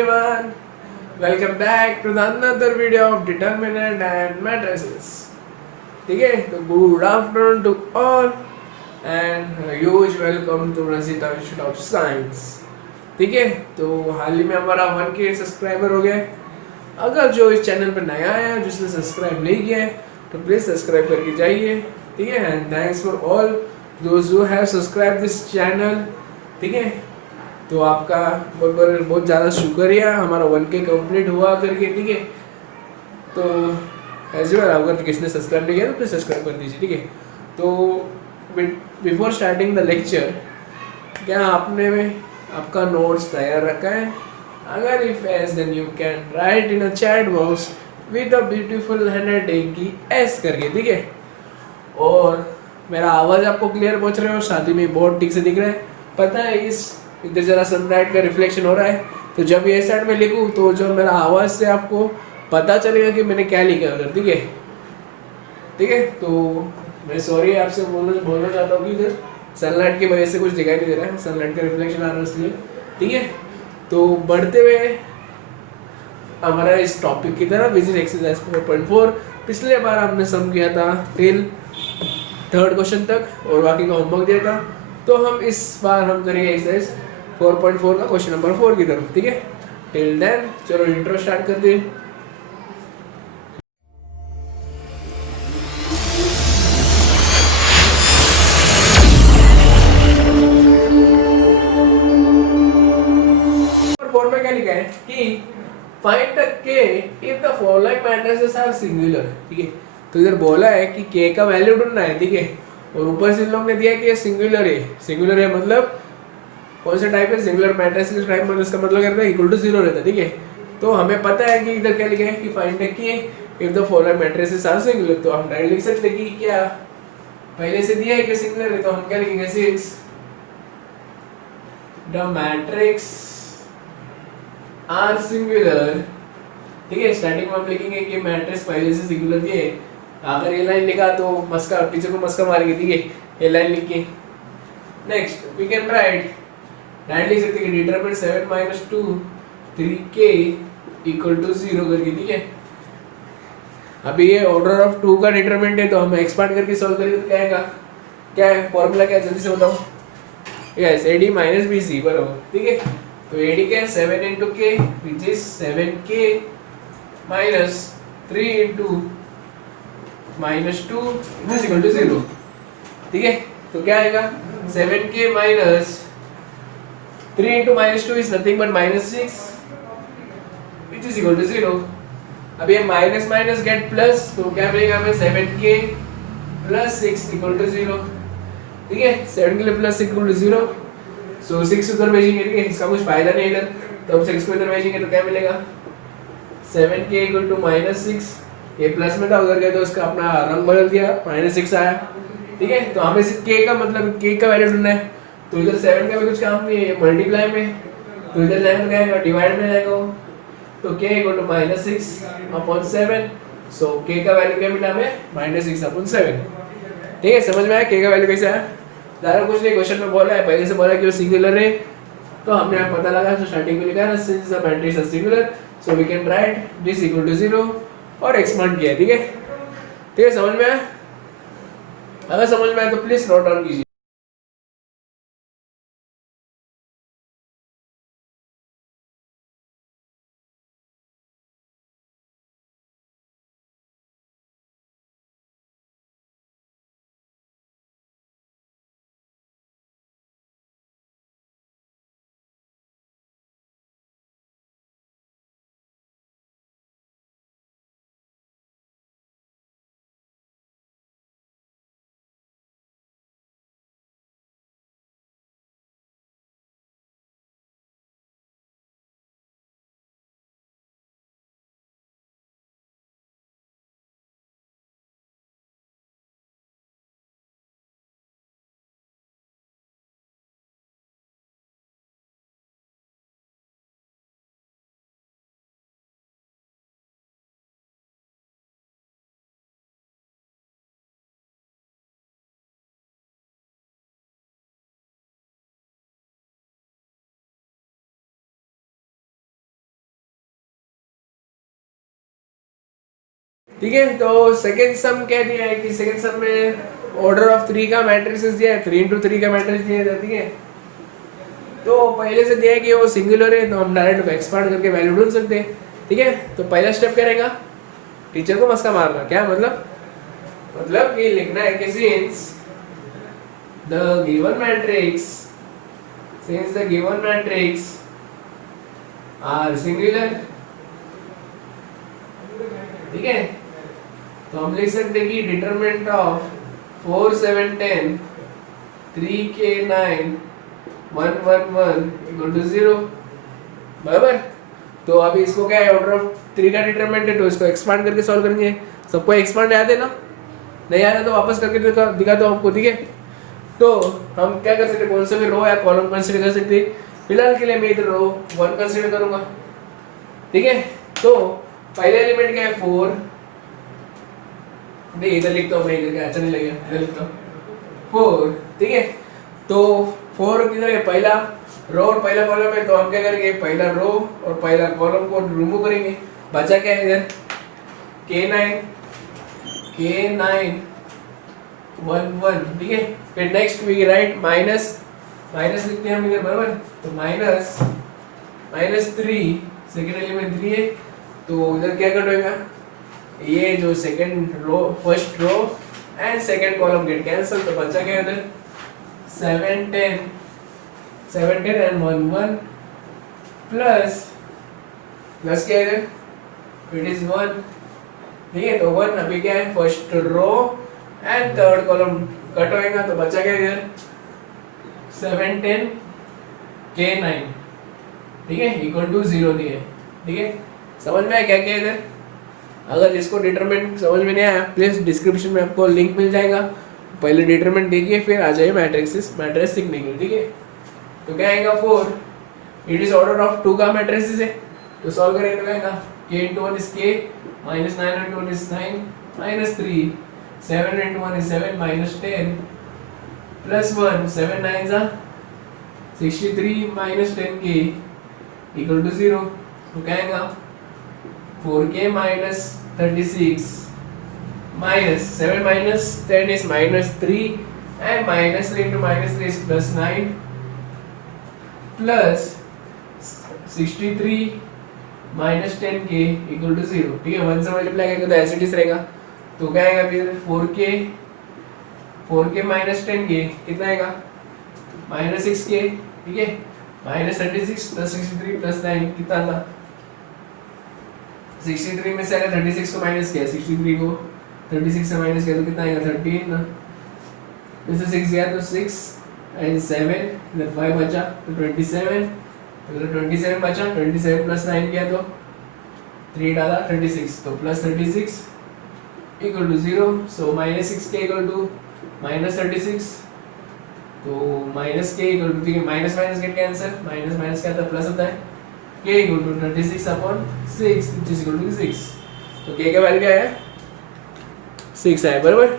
everyone, welcome back to the another video of determinant and matrices. ठीक है, तो good afternoon to all and huge welcome to Ranjita institute of science. ठीक है, तो हाल ही में हमारा 1K सब्सक्राइबर हो गया. अगर जो इस चैनल पर नया है, जिसने सब्सक्राइब नहीं किया है, तो प्लीज़ सब्सक्राइब करके जाइए. ठीक है, and thanks for all those who have subscribe this channel. ठीक है, तो आपका बहुत ज़्यादा शुक्रिया, हमारा 1K कंप्लीट हुआ करके. ठीक है, तो एज वेल अगर किसने सब्सक्राइब नहीं किया तो प्लीज़ सब्सक्राइब कर दीजिए. ठीक है, तो बिफोर स्टार्टिंग द लेक्चर, क्या आपने आपका नोट्स तैयार रखा है? अगर if yes then you can write in a chat box with a beautiful handwriting की एस करके. ठीक है, और मेरा आवाज़ आपको क्लियर पहुंच रहा है और साथ ही में बोर्ड ठीक से दिख रहा है. पता है इस इधर जरा सनलाइट का रिफ्लेक्शन हो रहा है, तो जब ये साइड में लिखूँ तो जो मेरा आवाज़ से आपको पता चलेगा कि मैंने क्या लिखा उधर. ठीक है, ठीक है, तो मैं सॉरी आपसे बोलना चाहता हूँ कि इधर सनलाइट की वजह से कुछ दिखाई नहीं दे रहा है, सनलाइट का रिफ्लेक्शन आ रहा है इसलिए. ठीक है, तो बढ़ते हुए हमारा इस टॉपिक की तरफ, विच इज एक्सरसाइज 4.4. पिछले बार हमने सम किया था टिल थर्ड क्वेश्चन तक और बाकी का होमवर्क दिया था. तो हम इस बार हम करेंगे एक्सरसाइज 4.4 का क्वेश्चन नंबर 4 की तरफ. ठीक है, टिल देन चलो इंट्रो स्टार्ट करते हैं. फोर में क्या लिखा है कि find the k if the following matrices are singular. ठीक है, तो इधर बोला है कि के का वैल्यू ढूंढना है. ठीक है, और ऊपर से इन लोग ने दिया कि ये सिंगुलर है. सिंगुलर है मतलब कौन सा टाइप है? सिंगुलर मैट्रिक्स का टाइप, मतलब इसका मतलब कहता है इक्वल टू जीरो रहता है. ठीक है, तो हमें पता है कि इधर क्या लिखा है कि find the k if the following matrices are singular. तो हम डायरेक्ट लिख सकते हैं कि क्या पहले से दिया है कि सिंगुलर है, तो हम क्या लिखेंगे? Since the matrix are singular. ठीक है, स्टार्टिंग में हम लिखेंगे कि मैट्रिक्स पहले से सिंगुलर दिए. अगर ये लाइन लिखा तो मस्का टीचर को मस्का मारेंगे. ठीक है, ये लाइन लिख के नेक्स्ट वी कैन राइट लिख सकते हैं कि determinant 7 minus 2 3k equal to 0 करके. ठीक है, अभी ये ऑर्डर ऑफ 2 का डिटरमिनेंट है, तो हम एक्सपांड करके सॉल्व करेंगे तो क्या आएगा? क्या है फॉर्मूला? क्या जल्दी से बताओ. यस, AD माइनस BC बराबर. ठीक है, तो AD क्या है? 7 into k which is 7k minus 3 into minus 2 is equal to 0. ठीक है, तो क्या आएगा? 7k minus 3 into minus 2 is nothing but minus 6 which is equal to 0. अब ये माइनस माइनस गेट प्लस, तो क्या मिलेगा हमें? 7k plus 6 equal to 0. ठीक है, 7 के लिए प्लस इक्वल टू 0. सो 6 उधर भेजेंगे. ठीक है, इसका कुछ फायदा नहीं इधर, तो हम 6 को इधर भेजेंगे तो क्या मिलेगा? 7k equal to minus 6. ये प्लस में था, उधर गया तो उसका अपना रंग बदल दिया, माइनस 6 आया. ठीक है, तो हमें सिर्फ k का मतलब k का वैल्यू ढूंढना है. तो इधर 7 का भी कुछ काम नहीं है, मल्टीप्लाई में, तो इधर जाएगा तो क्या आएगा? डिवाइड में जाएगा. तो k equal to minus 6 upon 7. So k का वैल्यू क्या मिला हमें? Minus 6 upon 7. ठीक है, समझ में आया k का वैल्यू कैसे आया? ज़्यादा कुछ नहीं, क्वेश्चन में बोला है, पहले से बोला कि वो सिंगुलर है, तो हमने यहाँ पता लगा. तो स्टार्टिंग में लिखा है ना, since the matrix are singular so we can write this equal to 0 और एक्सपांड किया. ठीक है, ठीक है, समझ में आया? अगर समझ में आया तो प्लीज नोट डाउन कीजिए. ठीक है, तो सेकेंड सम क्या दिया है कि सेकेंड सम में ऑर्डर ऑफ 3 का मैट्रिक्स दिया है, 3 × 3 का मैट्रिक्स दिया है, ठीक है। तो पहले से दिया है कि वो सिंगुलर है, तो हम डायरेक्ट एक्सपांड करके वैल्यू ढूंढ सकते हैं, ठीक है। तो पहला स्टेप क्या रहेगा, टीचर को मस्का मारना। क्या मतलब कि लिखना है कि the given matrix since the given matrix are singular, ठीक है। तो हम लिख सकते हैं कि determinant of 4 7 10 3 k 9 1 1 1 equal to 0, बराबर। तो अभी इसको क्या है, ऑर्डर ऑफ 3 का डिटरमिनेंट है, तो इसको एक्सपांड करके सॉल्व करेंगे। सबको एक्सपांड याद है ना, नहीं याद है तो वापस करके दिखा दो हमको, ठीक है। तो हम क्या कर सकते हैं, कौन सा भी रो या कॉलम कंसीडर कर सकते हैं। फिलहाल के लिए मैं इधर रो 1 कंसीडर करूंगा, ठीक है। तो पहले एलिमेंट क्या है 4, नहीं इधर लिखता हूँ मैं, इधर क्या अच्छा नहीं लगेगा, इधर लिखता हूँ 4, ठीक है। तो 4 किधर है, पहला रो और पहला कॉलम है, तो हम क्या करेंगे, पहला रो और पहला कॉलम को रिमूव करेंगे। बचा क्या है इधर, k9 1 1, ठीक है। फिर नेक्स्ट वी राइट माइनस लिखते हैं हम इधर, बराबर। तो -3, सेकंड एलिमेंट 3 है, तो इधर क्या कट होगा, ये जो second row, first row and second column get cancel, तो बचा क्या इधर 7 10 एंड 1 1 प्लस क्या है इधर, इट इज 1, ठीक है। तो 1 अभी क्या है, first row and third column cut होएगा, तो बचा क्या इधर 7 10 k9, ठीक है, इक्वल टू 0 दिए, ठीक है। समझ में आया क्या क्या इधर। अगर इसको डिटरमिनेंट समझ में नहीं आया, प्लीज डिस्क्रिप्शन में आपको लिंक मिल जाएगा, पहले डिटरमिनेंट देखिए, फिर आ जाइए मैट्रिक्स सीखने के लिए, ठीक है। तो क्या आएगा 4, इट इज ऑर्डर ऑफ 2 का मैट्रिक्स है, तो सॉल्व करेंगे तो क्या आएगा, k into 1 is k, -9 into 1 is 9, -3, 7 into 1 is 7, -10 plus 1, 7 9s are 63 minus 10k equal to 0, तो क्या आएगा 4k minus 36 minus 7 minus 10 is -3 and -3 into -3 is +9 plus 63 minus 10k equal to 0, ठीक है। 1 से मल्टीप्लाई करेंगे तो ऐसे इट रहेगा, तो क्या आएगा फिर 4k माइनस 10k कितना आएगा -6k, ठीक है। -36 प्लस 63 प्लस 9 कितना था 63 में से अगर 36 को माइनस किया, 63 को 36 से माइनस किया तो कितना आएगा 13 ना, इससे 6 गया तो 6 एंड 7 इधर 5 बचा तो 27, इधर 27 बचा, 27 प्लस 9 किया तो 3 डाला 36, तो plus 36 equal to 0, so -6k equal to -36, तो -k इक्वल टू, ठीक है, minus minus get cancel, minus minus क्या था प्लस होता है, k equal to 36 upon 6 which is equal to 6, तो k का वैल्यू क्या है 6 है, बराबर।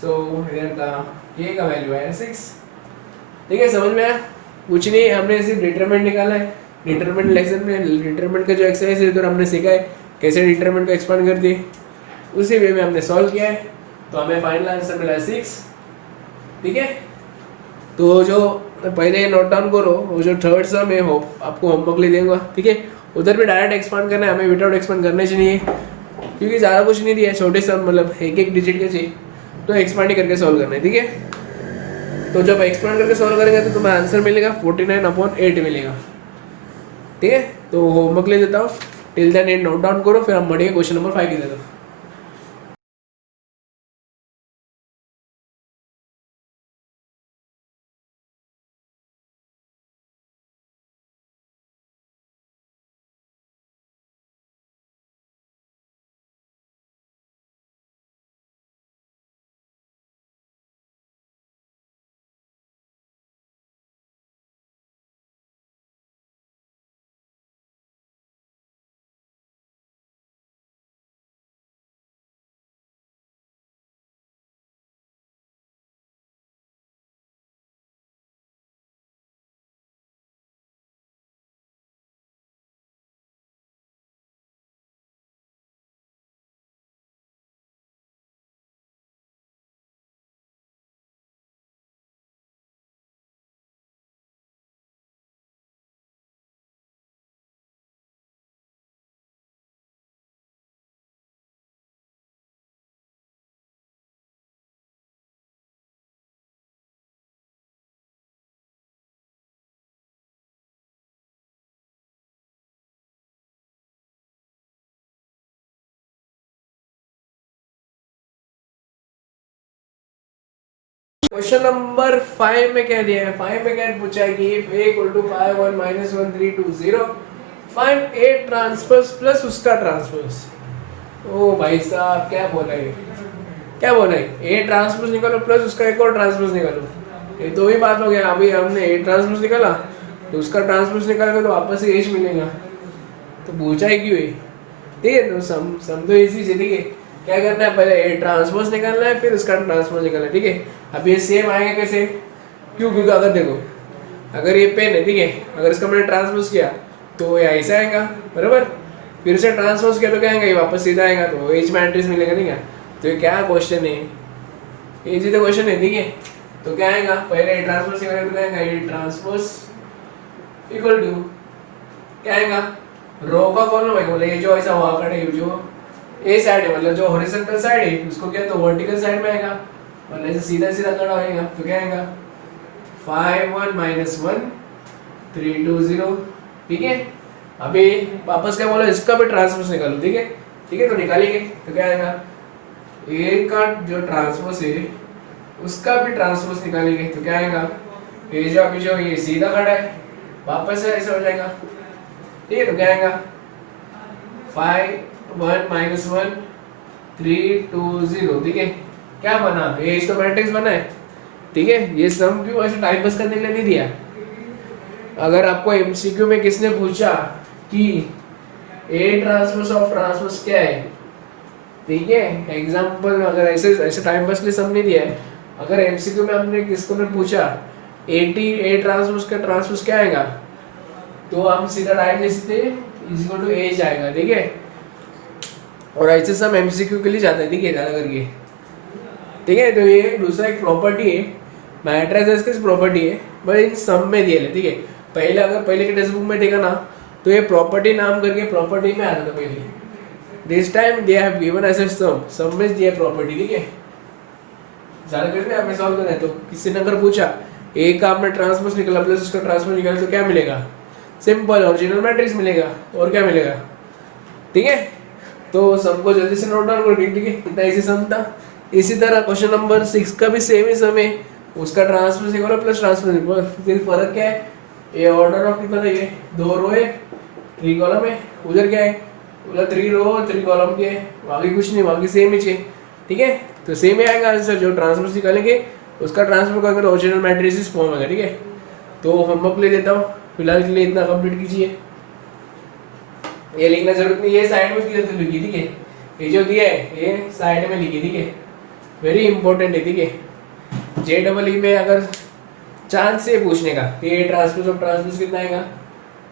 सो इधर का k का वैल्यू है 6, ठीक है। समझ में आया, कुछ नहीं, हमने सिर्फ डिटरमिनेंट निकाला है। डिटरमिनेंट लेक्चर में डिटरमिनेंट का जो एक्सरसाइज है, तो हमने सीखा है कैसे डिटरमिनेंट को एक्सपांड करती है, उसी वे में हमने सॉल्व किया है, तो हमें फाइनल आंसर मिला है 6, ठीक है। तो जो पहले नोट डाउन करो, वो जो थर्ड सम है हो आपको होमवर्क ले देंगे, ठीक है। उधर भी डायरेक्ट एक्सपांड करना है, हमें विदाउट एक्सपांड करने चाहिए, क्योंकि ज़्यादा कुछ नहीं दिया है, छोटे सम मतलब एक डिजिट के चाहिए, तो एक्सपांड ही करके सॉल्व करना है, ठीक है। तो जब एक्सपांड करके सॉल्व करेंगे तो तुम्हें आंसर मिलेगा 49/8 मिलेगा, ठीक है। तो होमवर्क ले देता हूँ, till then and note down करो, फिर हम बढ़ेंगे क्वेश्चन नंबर 5 की तरफ। क्वेश्चन नंबर 5 में क्या दिया है? 5 में क्या पूछा है कि if a equal to 5 1 minus 1 3 2 0 find a transpose plus उसका ट्रांसपोज। ओ भाई साहब क्या बोला है, क्या बोला है? ए ट्रांसपोज निकालो प्लस उसका एक और ट्रांसपोज निकालो। ये दो ही बात हो गया। अभी हमने ए ट्रांसपोज निकाला तो उसका ट्रांसपोज निकालेगा तो वापस से एच मिलेगा। तो पूछा ही क्यों है? ठीक है, तो सम तो इजी है। ठीक है, क्या करना है? पहले ए ट्रांसपोज निकालना है, फिर उसका ट्रांसपोज निकालना है। ठीक है, अब ये सेम आएगा कैसे? क्यों? क्योंकि अगर देखो, अगर ये पेन है, ठीक है, अगर इसका मैंने ट्रांसपोज किया तो ये ऐसा आएगा, बराबर। फिर से ट्रांसपोज किया तो क्या आएगा? ये वापस सीधा आएगा, तो एच मैट्रिक्स मिलेगा। नहीं क्या? तो ये क्या क्वेश्चन है? इजी तो क्वेश्चन है। ठीक है, तो क्या आएगा? पहले ए ट्रांसपोज निकालेगा तो क्या आएगा? ए ट्रांसपोज इक्वल टू क्या आएगा? रो का कॉलम है, मतलब ये जो ऐसा हुआ करे, जो ए साइड है, मतलब जो हॉरिजॉन्टल साइड है उसको क्या तो वर्टिकल साइड में आएगा, मतलब ऐसे सीधा सीधा खड़ा होएगा। तो क्या आएगा? 5 1 minus 1 3 2 0। ठीक है, अभी वापस क्या बोला? इसका भी ट्रांसपोज निकालो। ठीक है, ठीक है, तो निकालेंगे तो क्या आएगा? ए का जो ट्रांसपोज है उसका भी ट्रांसपोज निकालेंगे तो क्या आएगा? ए जो अभी जो ये सीधा खड़ा है वापस से ऐसा हो जाएगा। ठीक है, तो क्या आएगा? 5 1 minus 1 3 2 0। ठीक है, क्या बना? ये तो मैट्रिक्स बना है। ठीक है, ये सम क्यों ऐसे टाइम पास करने के लिए नहीं दिया। अगर आपको एमसीक्यू में किसने पूछा कि ए ट्रांसपोज ऑफ ट्रांसपोज क्या है, ठीक है, एग्जांपल अगर ऐसे ऐसे टाइम पास के लिए सम नहीं दिया है, अगर एमसीक्यू में हमने किसको ने पूछा ए ट्रांसपोज का ट्रांसपोज क्या आएगा, तो हम सीधा डायरेक्ट लिख सकते हैं इज इक्वल टू ए जाएगा। ठीक है, और ऐसे सब एमसीक्यू के लिए जाता है। ठीक है, ज़्यादा करके। ठीक है, तो ये दूसरा एक प्रॉपर्टी है, मैट्रिसेस की प्रॉपर्टी है, बट इन सम में दिया है। ठीक है, पहले अगर पहले के टेक्स्ट बुक में देखा ना तो ये प्रॉपर्टी नाम करके प्रॉपर्टी में आता था पहले। This time they have given as a sum में दिया प्रॉपर्टी। ठीक है, ज़्यादा करके आपने सॉल्व करना है तो किसी ने अगर पूछा ए का आपने ट्रांसपोज निकाला प्लस उसका ट्रांसपोज निकाला तो क्या मिलेगा? सिंपल ओरिजिनल मैट्रिक्स मिलेगा। और क्या मिलेगा? ठीक है, तो सम को जल्दी से नोट डाउन कर ठीक है, इतना इजी सम था। इसी तरह क्वेश्चन नंबर 6 का भी सेम ही सम है, उसका ट्रांसपोज निकालो प्लस ट्रांसपोज निकालो। फिर फर्क क्या है? ये ऑर्डर ऑफ कितना है? ये 2 रो है 3 कॉलम है। उधर क्या है? उधर 3 रो 3 कॉलम के है, बाकी कुछ नहीं, बाकी सेम ही है। ठीक है, तो सेम ही आएगा आंसर। जो ट्रांसपोज निकालेंगे उसका ट्रांसपोज करेंगे तो ओरिजिनल मैट्रिसेस फॉर्म होगा। ठीक है, तो होमवर्क ले देता हूँ, फिलहाल के लिए इतना कंप्लीट कीजिए। ये लिखना जरूरत नहीं, ये साइड में किधर तो लिखी। ठीक है, ये जो दिया है ये साइड में लिखी। ठीक है, वेरी इंपॉर्टेंट है। ठीक है, JEE में अगर चांस से पूछने का ए ट्रांसपोज ऑफ ट्रांसपोज कितना आएगा?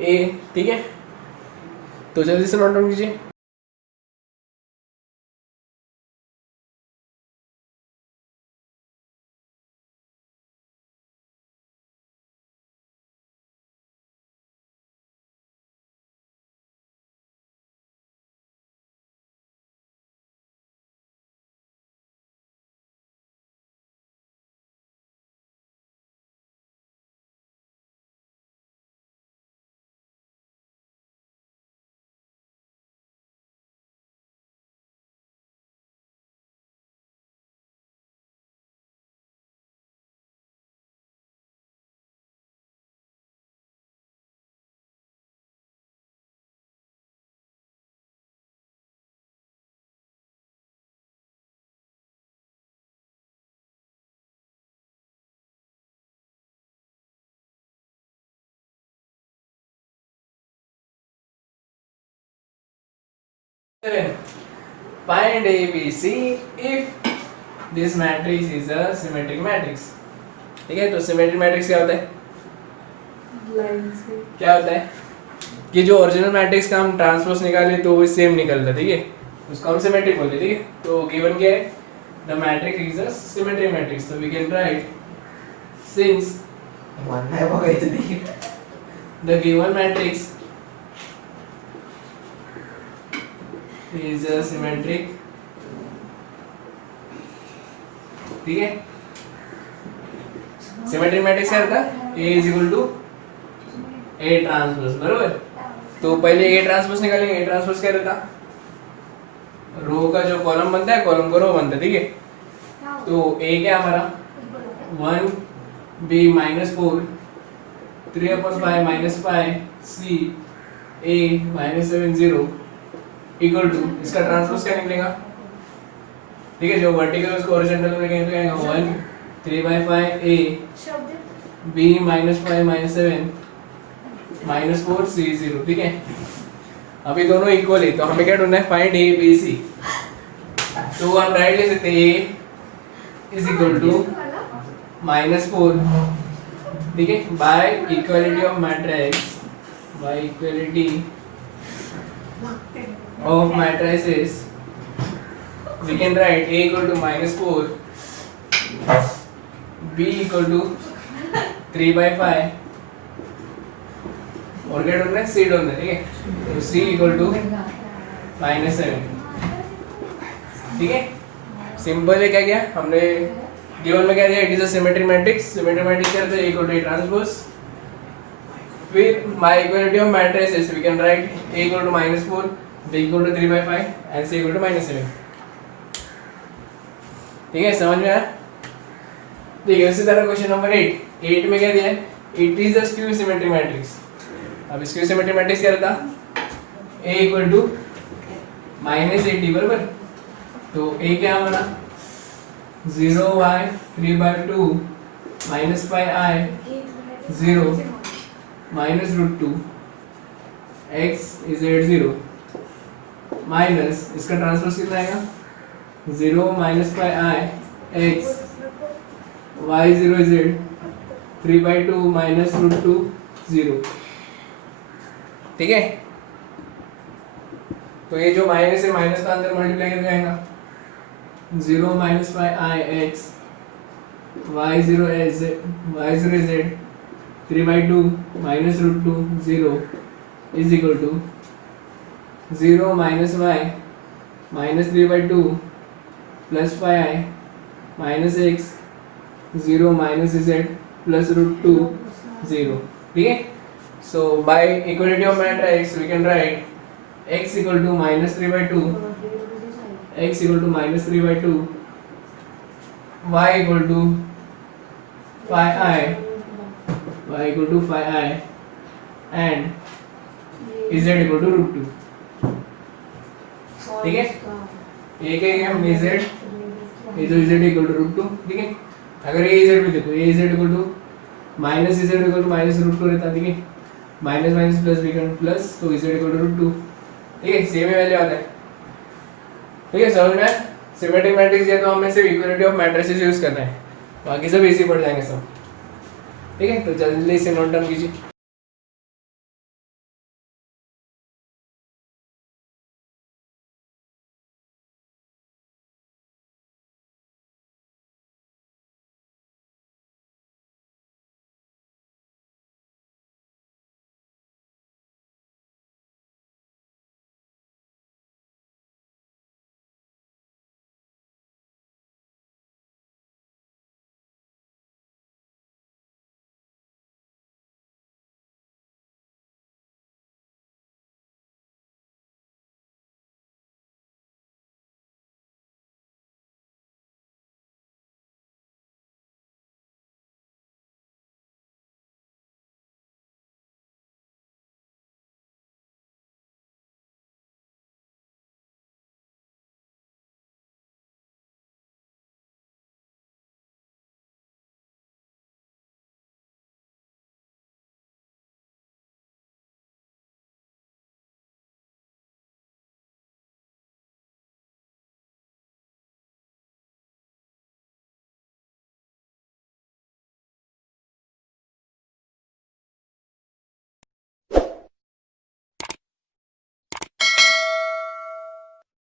ए। ठीक है, तो जल्दी से नोट डाउन कीजिए। Find ABC if this matrix is a symmetric matrix। ठीक है, तो सिमेट्रिक मैट्रिक्स क्या होता है? क्या होता है कि जो ओरिजिनल मैट्रिक्स का हम ट्रांसपोज निकाले तो वो सेम निकलता है। ठीक है, उसको हम सिमेट्रिक बोलते हैं। ठीक है, तो गिवन क्या है? The matrix is a symmetric matrix. तो we can write since the given matrix is a symmetric। ठीक है, सिमेट्रिक मैट्रिक्स क्या होता है? A is equal to A transpose, बरोबर। तो पहले A ट्रांसपोज निकालेंगे। A ट्रांसपोज क्या रहता? रो का जो कॉलम बनता है, कॉलम को रो बनता है। ठीक है, तो A क्या हमारा 1 b -4 3/5 -5 c a -7 0 equal to, इसका ट्रांसपोज क्या निकलेगा? ठीक है, जो वर्टिकल उसको हॉरिजॉन्टल में लेंगे तो क्या आएगा 1 3/5 a b -5 -7 -4 c 0। ठीक है, अभी दोनों इक्वल है तो हमें क्या ढूंढना है? Find a b c। तो हम राइट ले सकते हैं a इज इक्वल टू -4, ठीक है, by equality of matrix, by equality of matrices we can write a equal to -4, b equal to 3/5 और क्या ढूंढना है? c ढूंढना है। ठीक है, तो c equal to -7। ठीक है, सिंपल है। क्या किया हमने? गिवन में क्या दिया? It is a symmetric matrix. Symmetric matrix क्या होता है? a equal to a transpose, फिर by equality of matrices we can write a equal to -4, b equal to 3/5 and c equal to -7। ठीक है, समझ में आया? ठीक है, उसी तरह क्वेश्चन नंबर 8 में क्या दिया है? It is a skew symmetric matrix. अब स्क्यू सिमेट्रिक मैट्रिक्स क्या रहता? a इक्वल टू -80 बराबर। तो a क्या बना? 0y 3/2 -5i 0 -√2 x is at 0 minus, इसका ट्रांसपोज कितना आएगा? 0 -5i x y 0 z 3/2 -√2 0। ठीक है, तो ये जो माइनस है, माइनस का अंदर मल्टीप्लाई करके आएगा 0 -5i x y 0 z 3/2 -√2 0 is equal to 0 -y -3/2 plus 5i minus x 0 minus z plus √2 0। ठीक है, so by equality of matrix we can write x equal to -3/2, x equal to -3/2, y equal to 5i, y equal to 5i and z equal to √2। ठीक है, ये क्या है? हम z, ये तो z इक्वल टू √2। ठीक है, अगर ये z भी देखो, ये z equal to -z equal to -√2 रहता। ठीक है, minus minus plus become plus, तो z इक्वल टू √2। ठीक है, सेम ही वैल्यू आता है। ठीक है, समझ में? सिमेट्रिक मैट्रिक्स है तो हमें सिर्फ इक्वालिटी ऑफ मैट्रिसेस यूज करना है, बाकी सब इजी पड़ जाएंगे सब। ठीक है, तो जल्दी से नोट डाउन कीजिए।